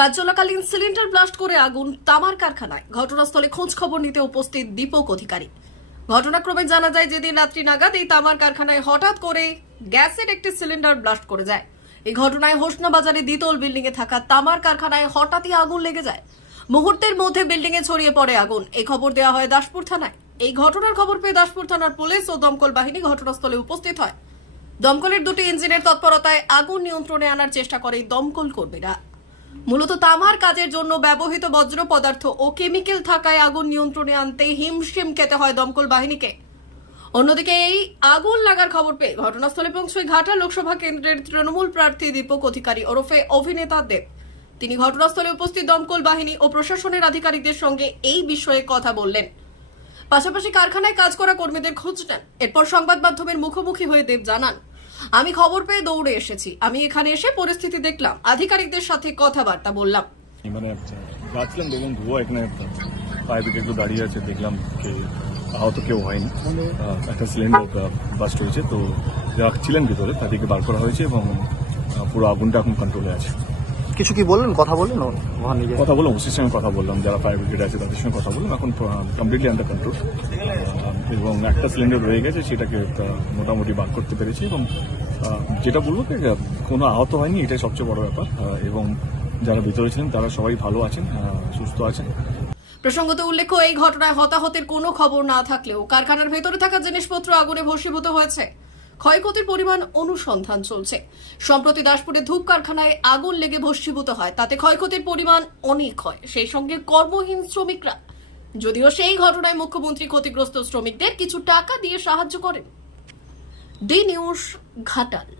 কাজ চলাকালীন cylinder blast করে আগুন তামার কারখানায়। ঘটনাস্থলে খোঁজ খবর নিতে উপস্থিত দীপক অধিকারী। ঘটনাক্রমে জানা যায়, যেদিন রাত্রি নাগাদ এই তামার কারখানায় হঠাৎ করে গ্যাসের একটি সিলিন্ডার ব্লাস্ট করে যায়। এই ঘটনায় হোসনা বাজারে দ্বিতল বিল্ডিং এ থাকা তামার কারখানায় হঠাৎই আগুন লেগে যায়। মুহূর্তের মধ্যে বিল্ডিং এ ছড়িয়ে পড়ে আগুন। এই খবর দেওয়া হয় দাসপুর থানায়। এই ঘটনার খবর পেয়ে দাসপুর থানার পুলিশ ও দমকল বাহিনী ঘটনাস্থলে উপস্থিত হয়। দমকলের দুটি ইঞ্জিনের তৎপরতায় আগুন নিয়ন্ত্রণে আনার চেষ্টা করে দমকল কর্মীরা। মূলত তামার কাজের জন্য ব্যবহৃত বজ্র পদার্থ ও কেমিক্যাল থাকায় আগুন নিয়ন্ত্রণে আনতে হিমশিম খেতে হয় দমকল বাহিনীকে। অন্যদিকে এই আগুন লাগার খবর পেয়ে ঘটনাস্থলে পৌঁছয় ঘাটা লোকসভা কেন্দ্রের তৃণমূল প্রার্থী দীপক অধিকারী ওরফে অভিনেতা দেব। তিনি ঘটনাস্থলে উপস্থিত দমকল বাহিনী ও প্রশাসনের আধিকারিকদের সঙ্গে এই বিষয়ে কথা বললেন। পাশাপাশি কারখানায় কাজ করা কর্মীদের খোঁজ নেন। এরপর সংবাদ মাধ্যমের মুখোমুখি হয়ে দেব জানান। আমি খবর পেয়ে দৌড়ে এসেছি। আমি এখানে এসে পরিস্থিতি দেখলাম। আধিকারিকদের সাথে কথাবার্তা বললাম। মানে যাচ্ছিলাম দেখলাম ধোয়া এখানে ফায়ার ব্রিগেড তো দাঁড়িয়ে আছে দেখলাম আহত কেউ হয়নি। একটা সিলিন্ডার বাস্ট হয়েছে তো যারা ছিলেন ভিতরে তাদেরকে বার করা হয়েছে এবং পুরো আগুনটা এখন কন্ট্রোলে আছে। কিছু কি বললেন? কথা বললেন কথা বললাম ওসির সঙ্গে কথা বললাম যারা ফায়ার ব্রিগেড আছে তাদের সঙ্গে কথা বললাম এখন কমপ্লিটলি আন্ডার কন্ট্রোল এবং একটা সিলিন্ডার রয়ে গেছে, সেটাকে মোটামুটি বার করতে পেরেছি এবং যেটা বলব যে কোনো আহত হয়নি, এটাই সবচেয়ে বড় ব্যাপার। এবং যারা ভিতরে ছিলেন, তারা সবাই ভালো আছেন সুস্থ আছেন। প্রসঙ্গত উল্লেখ্য, এই ঘটনায় হতাহতের কোনো খবর না থাকলেও কারখানার ভেতরে থাকা জিনিসপত্র আগুনে ভস্মীভূত হয়েছে। ক্ষয়ক্ষতির পরিমাণ অনুসন্ধান চলছে। সম্প্রতি দাসপুরে ধূপ কারখানায় আগুন লেগে ভস্মীভূত হয়, তাতে ক্ষয়ক্ষতির পরিমাণ অনেক হয়। সেই সঙ্গে কর্মহীন শ্রমিকরা যদিও সেই ঘটনায় মুখ্যমন্ত্রী ক্ষতিগ্রস্ত শ্রমিকদের কিছু টাকা দিয়ে সাহায্য করেন। D news Ghatal.